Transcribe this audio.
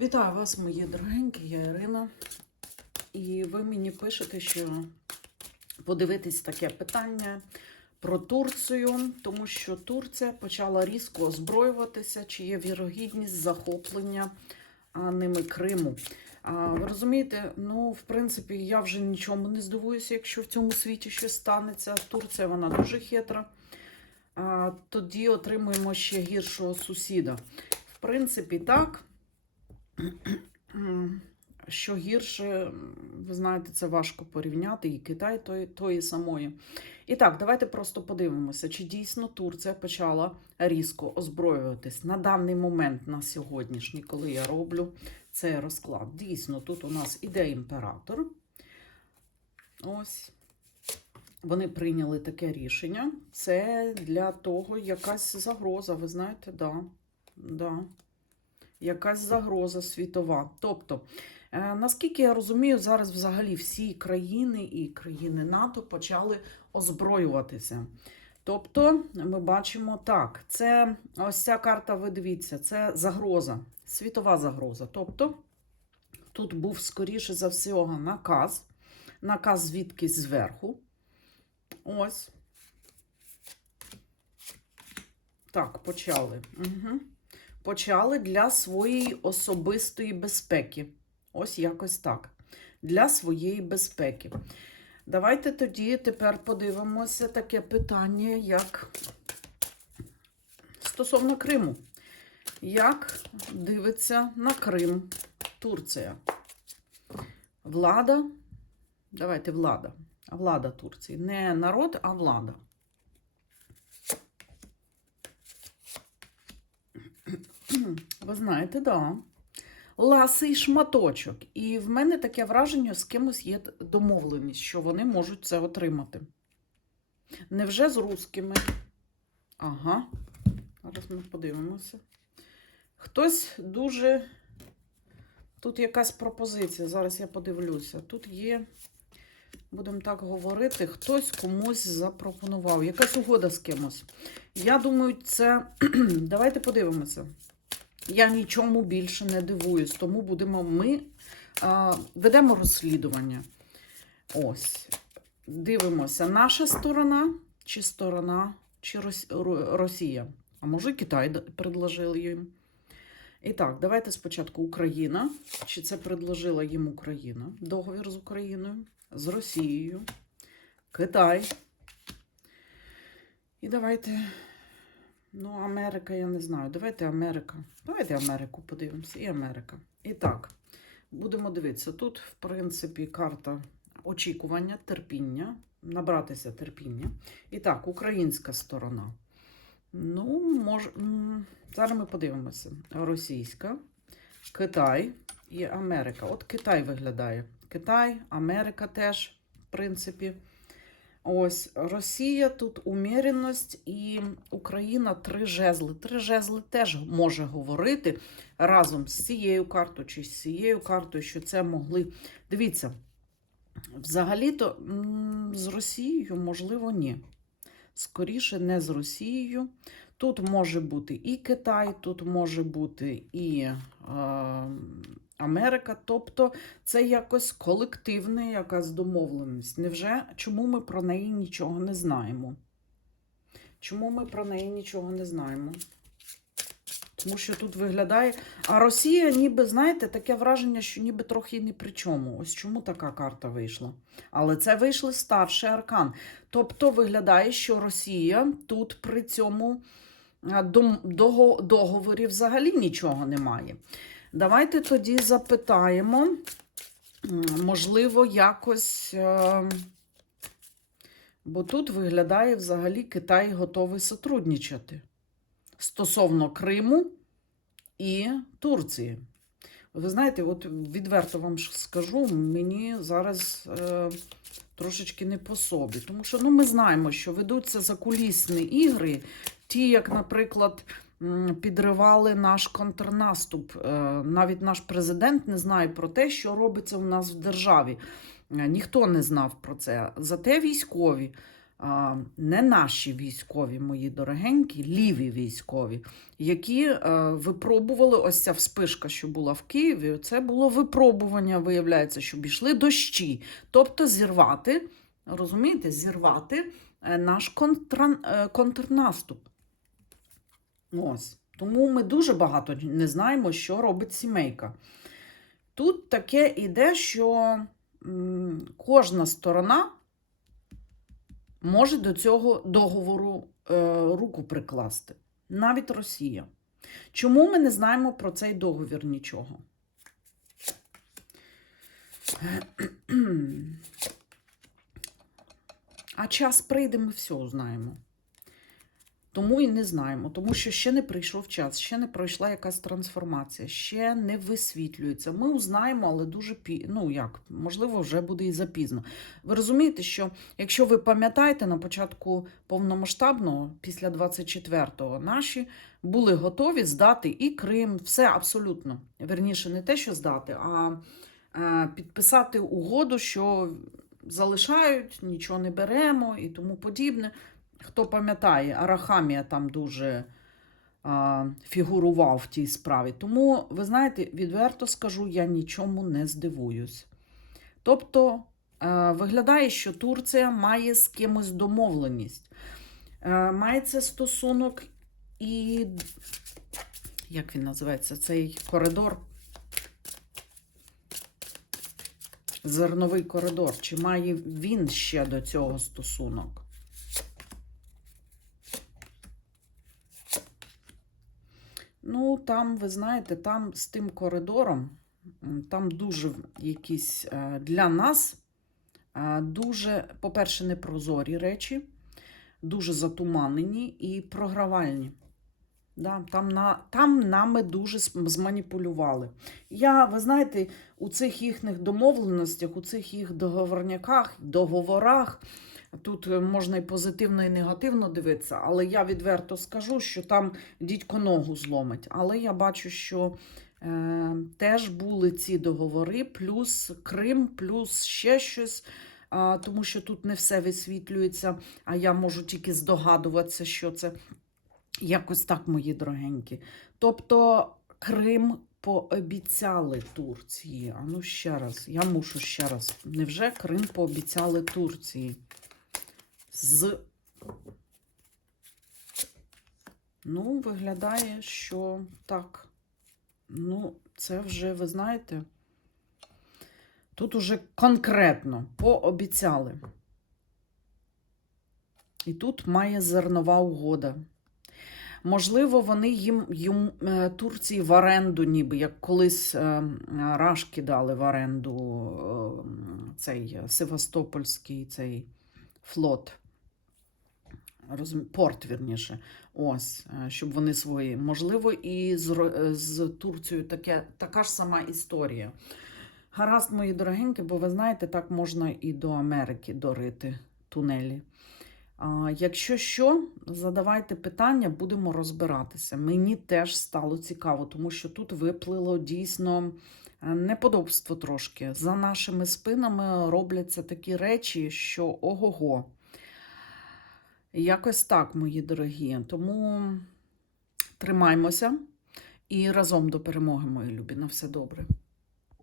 Вітаю вас, мої дорогенькі, я Ірина. І ви мені пишете, що подивитись таке питання про Турцію, тому що Турція почала різко озброюватися, чи є вірогідність захоплення ними Криму. А, ви розумієте, ну, в принципі, я вже нічому не здивуюся, якщо в цьому світі щось станеться. Турція вона дуже хитра. А, тоді отримуємо ще гіршого сусіда. В принципі, так. Що гірше, ви знаєте, це важко порівняти і Китай тої, тої самої. І так, давайте просто подивимося, чи дійсно Турція почала різко озброюватись на даний момент, на сьогоднішній, коли я роблю цей розклад. Дійсно, тут у нас іде імператор. Ось. Вони прийняли таке рішення. Це для того якась загроза, ви знаєте, да. да якась загроза світова. Тобто, е, наскільки я розумію, зараз взагалі всі країни і країни НАТО почали озброюватися. Тобто, ми бачимо так, це ось ця карта, ви дивіться, це загроза, світова загроза. Тобто, тут був, скоріше за всього, наказ, наказ звідкись зверху. Ось. Так, почали. Угу почали для своєї особистої безпеки. Ось якось так. Для своєї безпеки. Давайте тоді тепер подивимося таке питання, як стосовно Криму. Як дивиться на Крим Турція? Влада, давайте влада. Влада Турції. Не народ, а влада. Ви знаєте, да. Ласий шматочок. І в мене таке враження, з кимось є домовленість, що вони можуть це отримати. Невже з русскими? Ага. Зараз ми подивимося. Хтось дуже. Тут якась пропозиція. Зараз я подивлюся. Тут є, будемо так говорити, хтось комусь запропонував. Якась угода з кимось. Я думаю, це. Давайте подивимося. Я нічому більше не дивуюсь, тому будемо ми а, ведемо розслідування. Ось. Дивимося, наша сторона, чи сторона, чи Росія. А може, Китай предложили їм. І так, давайте спочатку Україна. Чи це предложила їм Україна? Договір з Україною, з Росією, Китай. І давайте. Ну, Америка, я не знаю. Давайте Америка. Давайте Америку подивимося. І Америка. І так, будемо дивитися. Тут, в принципі, карта очікування, терпіння, набратися терпіння. І так, українська сторона. Ну, може, зараз ми подивимося. Російська, Китай і Америка. От Китай виглядає. Китай, Америка теж, в принципі. Ось Росія тут уміряність і Україна три жезли. Три жезли теж може говорити разом з цією картою чи з цією картою, що це могли. Дивіться, взагалі-то з Росією, можливо, ні. Скоріше, не з Росією. Тут може бути і Китай, тут може бути і. Е Америка, тобто це якось колективна якась домовленість. Невже чому ми про неї нічого не знаємо? Чому ми про неї нічого не знаємо? Тому що тут виглядає. А Росія, ніби, знаєте, таке враження, що ніби трохи не при чому. Ось чому така карта вийшла. Але це вийшли старший аркан. Тобто виглядає, що Росія тут при цьому договорі взагалі нічого немає. Давайте тоді запитаємо, можливо, якось, е, бо тут виглядає взагалі Китай готовий сотрудничати стосовно Криму і Турції. Ви знаєте, от відверто вам скажу, мені зараз е, трошечки не по собі. Тому що ну, ми знаємо, що ведуться закулісні ігри, ті, як, наприклад, підривали наш контрнаступ. Е, навіть наш президент не знає про те, що робиться у нас в державі. Е, ніхто не знав про це. Зате військові. не наші військові, мої дорогенькі, ліві військові, які е, випробували ось ця вспишка, що була в Києві. Це було випробування, виявляється, щоб йшли дощі. Тобто зірвати, розумієте, зірвати наш контрнаступ. Ось. Тому ми дуже багато не знаємо, що робить сімейка. Тут таке іде, що кожна сторона може до цього договору е, руку прикласти, навіть Росія. Чому ми не знаємо про цей договір нічого? А час прийде, ми все узнаємо. Тому і не знаємо, тому що ще не прийшов час, ще не пройшла якась трансформація, ще не висвітлюється. Ми узнаємо, але дуже пі... ну як, можливо, вже буде і запізно. Ви розумієте, що якщо ви пам'ятаєте, на початку повномасштабного, після 24-го, наші були готові здати і Крим, все абсолютно. Верніше, не те, що здати, а е, підписати угоду, що залишають, нічого не беремо і тому подібне. Хто пам'ятає, Арахамія там дуже а, фігурував в тій справі. Тому, ви знаєте, відверто скажу, я нічому не здивуюсь. Тобто, е, виглядає, що Турція має з кимось домовленість. Е, мається стосунок і. Як він називається? Цей коридор? Зерновий коридор. Чи має він ще до цього стосунок? Ну, там, ви знаєте, там з тим коридором, там дуже якісь е, для нас е, дуже, по-перше, непрозорі речі, дуже затуманені і програвальні. Да, там, на, там нами дуже зманіпулювали. Я, ви знаєте, у цих їхніх домовленостях, у цих їх договорняках, договорах, тут е, можна і позитивно, і негативно дивитися, але я відверто скажу, що там дідько ногу зломить. Але я бачу, що е, теж були ці договори, плюс Крим, плюс ще щось. А, тому що тут не все висвітлюється, а я можу тільки здогадуватися, що це. Якось так, мої дорогенькі. Тобто Крим пообіцяли Турції. А ну ще раз, я мушу ще раз. Невже Крим пообіцяли Турції? З. Ну, виглядає, що так. Ну, це вже, ви знаєте, тут уже конкретно пообіцяли. І тут має зернова угода. Можливо, вони їм, їм е, Турції в оренду, ніби як колись е, Рашки дали в оренду е, цей Севастопольський цей флот. Порт, вірніше. Ось, е, щоб вони свої. Можливо, і з, е, з Турцією таке, така ж сама історія. Гаразд, мої дорогенькі, бо ви знаєте, так можна і до Америки дорити тунелі. А, Якщо що, задавайте питання, будемо розбиратися. Мені теж стало цікаво, тому що тут виплило дійсно е, неподобство трошки. За нашими спинами робляться такі речі, що ого-го. Якось так, мої дорогі. Тому тримаймося і разом до перемоги, мої любі. На все добре.